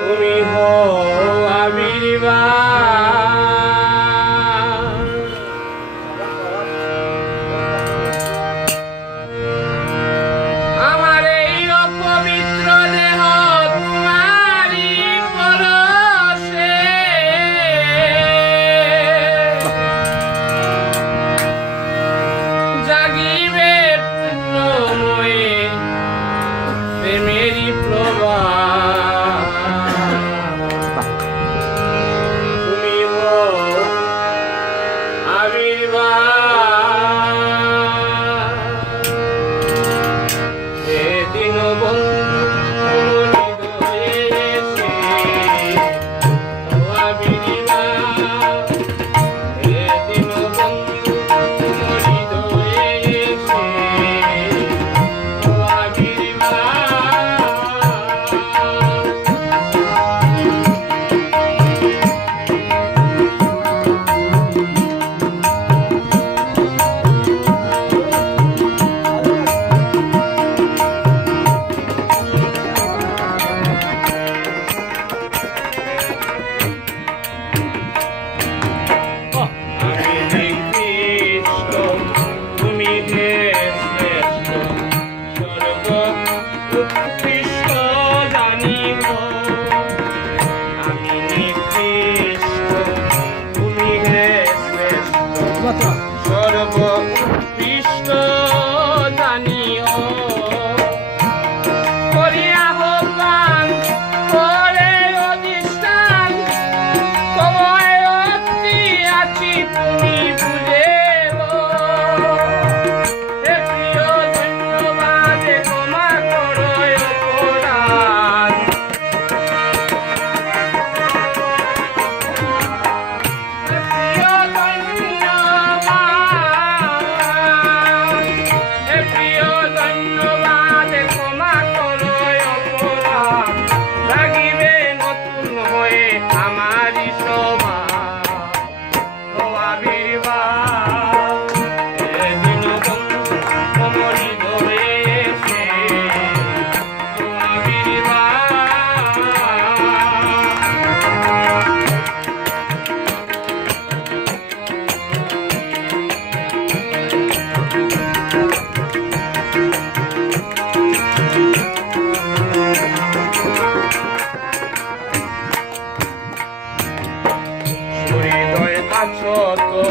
তুমি হও আবির্ভাব আমার এই অপবিত্র দেহ তোমারই পরশে জাগিবে পুণ্যময়ে প্রেমেরই প্রবাহ। তুমি হও আবির্ভাব সেদিন বন্ধু হৃদয়ে এসে ও আবির্ভাব সেদিন বন্ধু হৃদয়ে এসে ও উৎকৃষ্ট জানিব আমি নিকৃষ্ট তুমি হে শ্রেষ্ঠ সর্বোৎকৃষ্ট জানিও করি আহ্বান করে অধিষ্ঠান তোমায় অতি আছি তুমি বুঝেব হে প্রিয় ধন্যবাদে ক্ষমা করো অপরাধ হে প্রিয় ধন্যবাদ হে প্রিয় ধন্যবাদে ক্ষমা করো অপরাধ লাগিবে নতুন হয়ে আমারই স্বভাব ও আবির্ভাব সেদিন বন্ধু মম হৃদয়ে এসে ও আবির্ভাব হৃদয়ে আছো তো